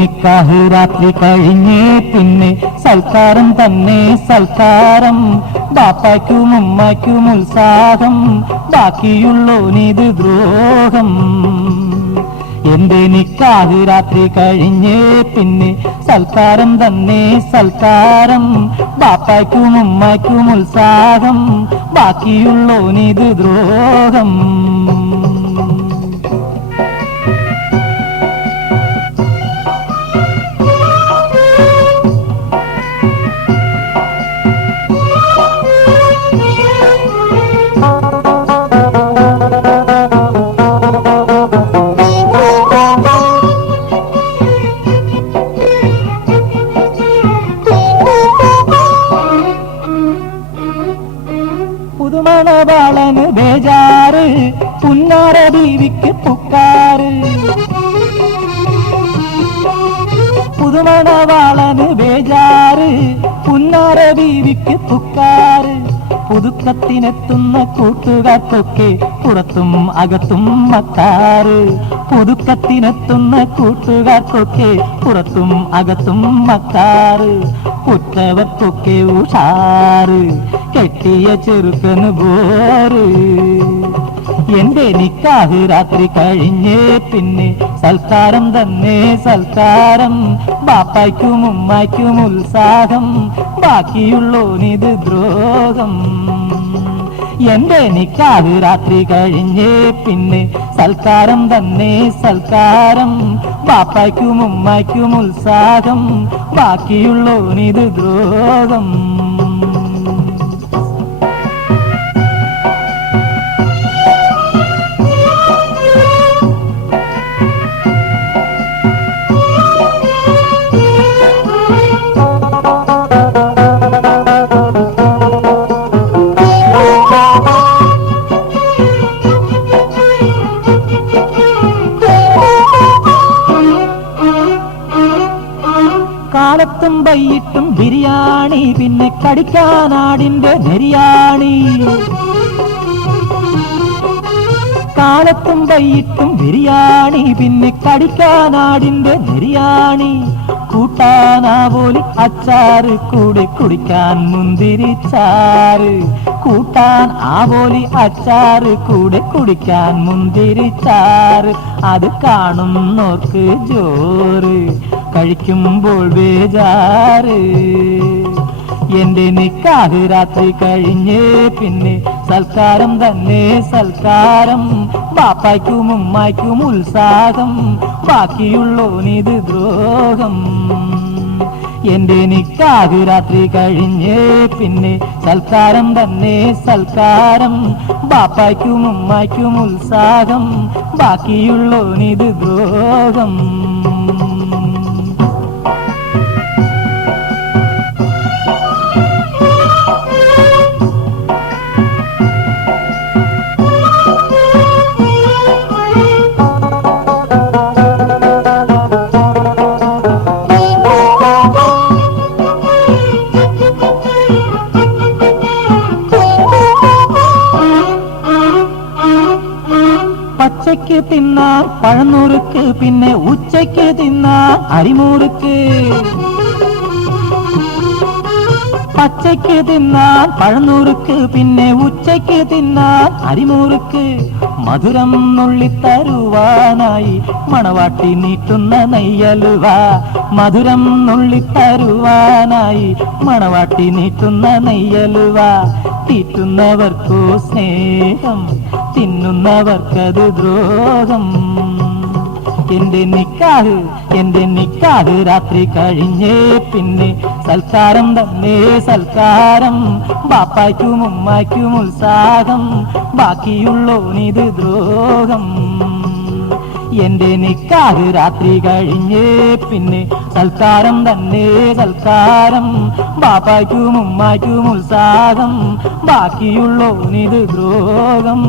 നിക്കാഹ് രാത്രി കഴിഞ്ഞേ പിന്നെ സൽക്കാരം തന്നെ സൽക്കാരം, ബാപ്പായ്ക്കും ഉമ്മായ്ക്കും ഉത്സാഹം, ബാക്കിയുള്ളോനിത് ദ്രോഹം. എന്റെ നിക്കാഹ് രാത്രി കഴിഞ്ഞേ പിന്നെ സൽക്കാരം തന്നെ സൽക്കാരം, ബാപ്പായ്ക്കും ഉമ്മായ്ക്കും ഉത്സാഹം, ബാക്കിയുള്ളോനിത് ദ്രോഹം. പുതുമണവാളന് ബേജാറ്, പുന്നാര ബീവിക്ക് പുക്കാറ്. പുതുമണവാളന് ബേജാറ്, പുന്നാര ബീവിക്ക് പുക്കാറ്. പുതുക്കത്തിനെത്തുന്ന കൂട്ടുകാർക്കൊക്കെ പുറത്തും അകത്തും മക്കാറ്. പുതുക്കത്തിനെത്തുന്ന കൂട്ടുകാർക്കൊക്കെ പുറത്തും അകത്തും മക്കാറ്. ഉറ്റവർക്കൊക്കെ ഉഷാറ്, കെട്ടിയ ചെറുക്കന് ബോറ്. എന്റെ നിക്കാഹ് രാത്രി കഴിഞ്ഞേ പിന്നെ സൽക്കാരം തന്നെ സൽക്കാരം, ബാപ്പായ്ക്കും ഉമ്മായ്ക്കും ഉത്സാഹം, ബാക്കിയുള്ളോനിത് ദ്രോഹം. എന്റെ നിക്കാഹ് രാത്രി കഴിഞ്ഞേ പിന്നെ സൽക്കാരം തന്നെ സൽക്കാരം, ബാപ്പായ്ക്കും ഉമ്മായ്ക്കും ഉത്സാഹം, ബാക്കിയുള്ളോനിത് ദ്രോഹം. കാലത്തും വൈകിട്ടും ബിരിയാണി, പിന്നെ കടിക്കാനാടിന്റെ ബിരിയാണി. കാലത്തും വൈകിട്ടും ബിരിയാണി, പിന്നെ കടിക്കാനാടിന്റെ ബിരിയാണി. കൂട്ടാനാവോലി അച്ചാറ്, കൂടെ കുടിക്കാൻ മുന്തിരിച്ചാറ്. കൂട്ടാൻ ആവോലി അച്ചാറ്, കൂടെ കുടിക്കാൻ മുന്തിരിച്ചാറ്. അത് കാണുന്നോർക്ക് ജോറ്, കഴിക്കുമ്പോൾ ബേജാറ്. എന്റെ നിക്കാഹ് രാത്രി കഴിഞ്ഞേ പിന്നെ സൽക്കാരം തന്നെ സൽക്കാരം, ബാപ്പായ്ക്കും ഉമ്മായ്ക്കും ഉത്സാഹം, ബാക്കിയുള്ളോനിത് ദ്രോഹം. എന്റെ നിക്കാഹ് രാത്രി കഴിഞ്ഞേ പിന്നെ സൽക്കാരം തന്നെ സൽക്കാരം, ബാപ്പായ്ക്കും ഉമ്മായ്ക്കും ഉത്സാഹം, ബാക്കിയുള്ളോനിത് ദ്രോഹം. പച്ചയ്ക്ക് തിന്നാൻ പഴനുറുക്ക്, പിന്നെ ഉച്ചയ്ക്ക് തിന്നാൻ അരിമുറുക്ക്. പച്ചയ്ക്ക് തിന്നാൻ പഴനുറുക്ക്, പിന്നെ ഉച്ചയ്ക്ക് തിന്നാൻ അരിമുറുക്ക്. മധുരം നുള്ളിത്തരുവാനായി മണവാട്ടി നീട്ടുന്ന നെയ്യലുവ. മധുരം നുള്ളിത്തരുവാനായി മണവാട്ടി നീട്ടുന്ന നെയ്യലുവ. തീറ്റുന്നവർക്കോ സ്നേഹം, തിന്നുന്നവർക്കത് ദ്രോഹം. എന്റെ നിക്കാഹ് രാത്രി കഴിഞ്ഞേ പിന്നെ സൽക്കാരം തന്നെ സൽക്കാരം, ബാപ്പായ്ക്കും ഉമ്മായ്ക്കും ഉത്സാഹം, ബാക്കിയുള്ളോനിത് ദ്രോഹം. എന്റെ നിക്കാഹ് രാത്രി കഴിഞ്ഞേ പിന്നെ സൽക്കാരം തന്നെ സൽക്കാരം. ബാപ്പായ്ക്കും ഉമ്മായ്ക്കും ഉത്സാഹം, ബാക്കിയുള്ളോനിത് ദ്രോഹം.